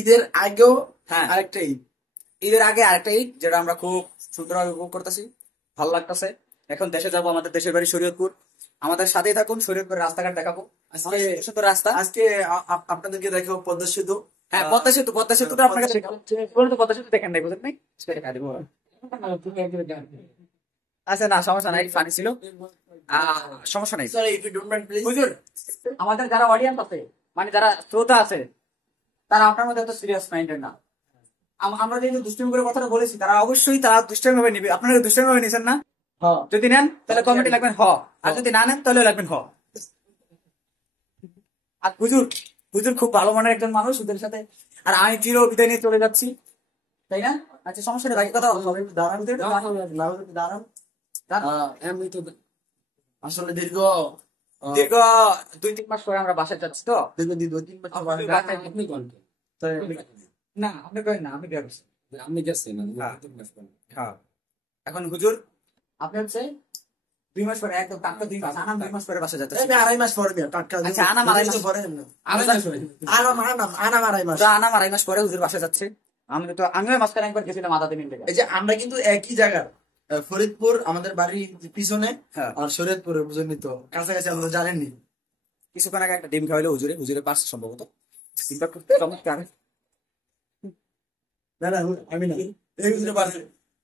ঈদের আগেও হ্যাঁ আরেকটা ঈদ, ঈদের আগে আরেকটা ঈদ যেটা আমরা খুব সুন্দরভাবে উপভোগ করতেছি, ভালো লাগতেছে। এখন দেশে যাবো, আমাদের দেশের বাড়ি শরীয়তপুর। আমাদের সাথেই থাকুন, শরীয়তপুরের রাস্তাঘাট দেখাবো, আজকে অনেক সুন্দর সুন্দর রাস্তা। আজকে আপনাদেরকে দেখাবো পদ্মা সেতু। হ্যাঁ পদ্মা সেতু, পদ্মা সেতুটা আপনাকে দেখাবো। বলুন তো, পদ্মা সেতু দেখেন নাই, বুঝেন নাই? দেখা দিব। আচ্ছা না, সমস্যা নাই, ফানি ছিল, সমস্যা নাই। Sorry, if you don't mind please. হুজুর, আমাদের যারা অডিয়েন্স আছে, মানে যারা শ্রোতা আছে, তারা আপনার মধ্যে এত সিরিয়াস মাইন্ডেড না। আমরা যেহেতু দুষ্টামি করে কথাটা বলেছি, তারা অবশ্যই তারা দুষ্টামি ভাবে নিবে। আপনারা দুষ্টামি ভাবে নিছেন না? যদি নেন তাহলে কমেন্টে লাগবেন হ, আর যদি না নেন তাহলে লাগবেন হ। আর হুজুর, হুজুর খুব ভালো মনের একজন মানুষ, ওদের সাথে আর আমি চির বিদায় নিয়ে চলে যাচ্ছি, তাই না? আচ্ছা সমস্যা নেই, বাকি কথা দাঁড়ান। আমি তো আসলে দীর্ঘ দীর্ঘ 2-3 মাস পরে আমরা বাসায় যাচ্ছি তো। দীর্ঘ 3 বছর না আপনি করেন না, আমি গেছি। আপনি গেছেন হ্যাঁ এখন হুজুর আপনি হচ্ছে 2 মাস পরে, একদম টাটকা 2 মাস, আনাম 2 মাস পরে বাসা যাচ্ছে। আমি 2.5 মাস পরে দিও টাটকা। আচ্ছা আনাম 2.5 মাস পরে, আনাম 2.5 মাস। আনাম 2.5 মাস পরে হুজুর বাসা যাচ্ছে। আমিও মাঝখানে একবার গেছিলাম আদা দিনের থেকে। এই যে আমরা কিন্তু একই জায়গার, ফরিদপুর আমাদের বাড়ির পিছনে, হ্যাঁ। আর শরীয়তপুরে, বুঝেননি তো, কাছাকাছি আপনারা জানেননি। কিছুক্ষণ আগে একটা ডিম খাওয়াইলো হুজুরের পাশে সম্ভবত। ডিমটা করতে চমৎকার। না না, আমি না, এই বুঝতে পারছি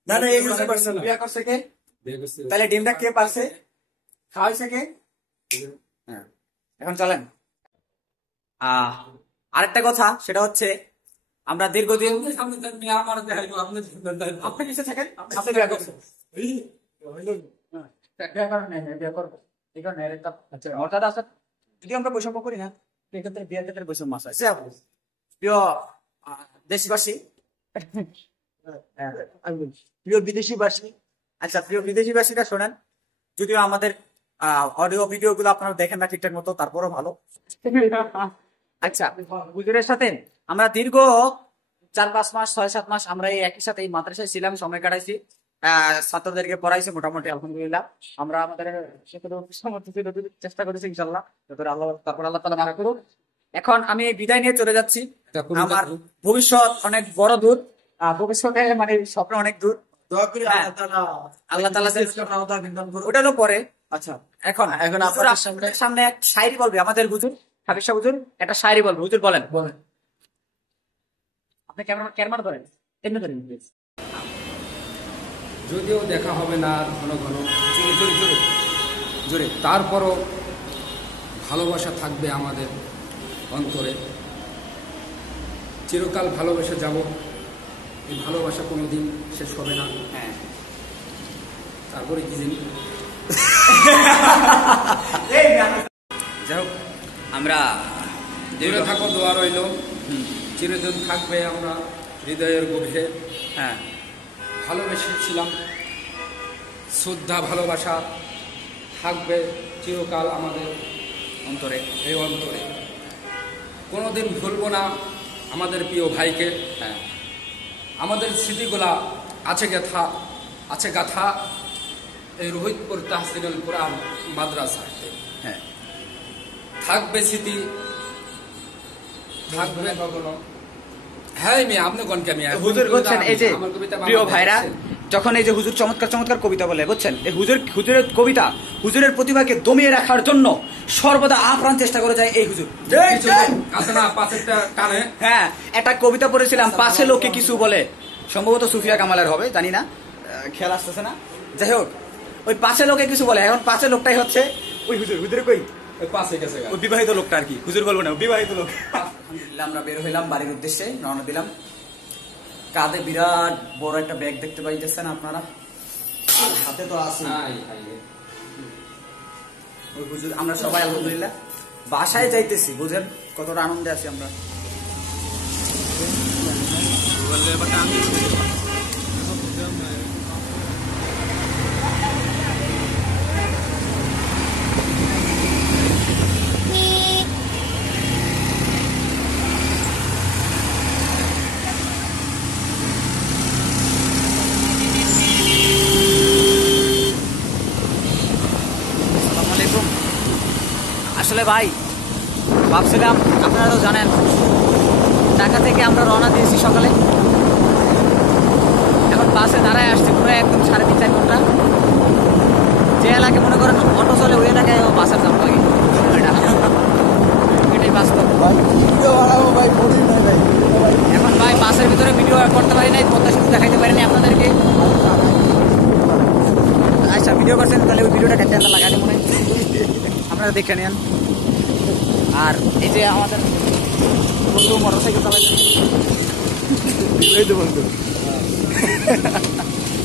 না, না এই বুঝতে পারছি না। বিয়ে করছে কে? তাহলে ডিমটা কে পারছে, খাওয়াইছে কে? হ্যাঁ এখন চলেন। আরেকটা কথা, সেটা হচ্ছে আমরা দীর্ঘদিন, আপনি কিসে থাকেন? আপনি বিয়ে করছেন? বিয়ে করেন নাই, বিয়ে করবো এই কারণে একটা মর্যাদা আছে। যদি আমরা বৈষম্য করি না, এক্ষেত্রে বিয়ের ক্ষেত্রে বৈষম্য আছে। প্রিয় দেশবাসী, প্রিয় বিদেশি বাসী, আচ্ছা প্রিয় বিদেশি বাসীরা শোনেন, যদিও আমাদের অডিও ভিডিও গুলো আপনারা দেখেন না ঠিকঠাক মতো, তারপরও ভালো। আচ্ছা হুজুরের সাথে আমরা দীর্ঘ 4-5 মাস 6-7 মাস আমরা এই একই সাথে এই মাদ্রাসায় ছিলাম, সময় কাটাইছি, ছাত্রদেরকে পড়াইছি মোটামুটি আলহামদুলিল্লাহ। আমরা আমাদের চেষ্টা করেছি ইনশাল্লাহ, আল্লাহ, তারপর আল্লাহ তাআলা মারা করুক। এখন আমি বিদায় নিয়ে চলে যাচ্ছি। আমার ভবিষ্যৎ অনেক বড় দূর, ভবিষ্যতে মানে স্বপ্ন অনেক দূর। দোয়া করি আল্লাহ তাআলা ওটা হলো পরে। আচ্ছা এখন আপনাদের সামনে এক শায়রি বলবে আমাদের হুজুর, হাফিজ সাহেব হুজুর একটা শায়রি বলবে। হুজুর বলেন। আপনি ক্যামেরা ধরেন, এমনি ধরেন প্লিজ। যদিও দেখা হবে না আর ঘন ঘন, জোরে তারপরও ভালোবাসা থাকবে আমাদের অন্তরে। চিরকাল ভালোবেসে যাব, এই ভালোবাসা কোনোদিন শেষ হবে না। হ্যাঁ তারপরে কি জানি, যাই হোক আমরা দূরে থাকো, দোয়া রইল, চিরদিন থাকবে আমরা হৃদয়ের গভীরে। হ্যাঁ ভালোবেসেছিলাম, শ্রদ্ধা ভালোবাসা থাকবে চিরকাল আমাদের অন্তরে। এই অন্তরে। কোনোদিন ভুলবো না আমাদের প্রিয় ভাইকে। হ্যাঁ আমাদের স্মৃতিগুলা আছে গাথা এই রোহিতপুর তাহসিনুল কুরআন মাদ্রাসায়। হ্যাঁ থাকবে স্মৃতি, থাকবে কখনো। হ্যাঁ মেয়ে আপনি কোন কে মেয়ে হুজুর বলছেন, এই যে প্রিয় ভাইরা, যখন এই যে হুজুর চমৎকার চমৎকার কবিতা বলে, বুঝছেন, এই হুজুরের কবিতা, হুজুরের প্রতিভাকে দমিয়ে রাখার জন্য সর্বদা আপ্রাণ চেষ্টা করে যায় এই হুজুর। হ্যাঁ একটা কবিতা পড়েছিলাম, পাশে লোকে কিছু বলে, সম্ভবত সুফিয়া কামালের হবে, জানি না, খেয়াল আসতেছে না। যাই হোক ওই পাশে লোকে কিছু বলে, এখন পাশে লোকটাই হচ্ছে ওই হুজুর কই পাশে গেছে ওই বিবাহিত লোকটা আর কি, হুজুর বলবো না, বিবাহিত লোক। আলহামদুলিল্লাহ আমরা বের হইলাম বাড়ির উদ্দেশ্যে, রওনা দিলাম। কাঁধে বিরাট বড় একটা ব্যাগ দেখতে পাইতেছেন আপনারা, হাতে তো আছে ওই হুজুর। আমরা সবাই আলহামদুলিল্লাহ বাসায় যাইতেছি, বুঝেন কতটা আনন্দে আছি আমরা। আসলে ভাই ভাবছিলাম, আপনারা তো জানেন ঢাকা থেকে আমরা রওনা দিয়েছি সকালে, এখন বাসে দাঁড়ায় আসছি পুরো একদম 3.5-4 ঘন্টা। যে এলাকায় মনে করেন অটো চলে ওই এলাকায় বাসের দাম লাগে, এটাই বাস্তব। এখন ভাই বাসের ভিতরে ভিডিও করতে পারি নাই, পদ্মা সেতু দেখাইতে পারি নাই আপনাদেরকে। আচ্ছা ভিডিও করছেন তাহলে ওই ভিডিওটা কেটে লাগাতে মনে হয়, আপনারা দেখে নেন। আর এই যে আমাদের বন্ধু মোটরসাইকেল চালাচ্ছে,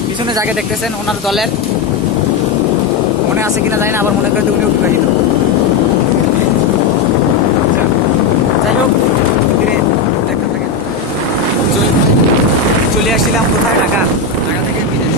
পিছনে যাকে দেখতেছেন ওনার দলের, মনে আছে কিনা জানি না, আবার মনে করে উনিও বিবাহিত। যাই হোক দেখতে থাকেন। চলে আসছিলাম কোথায়? ঢাকা থেকে বিদেশ।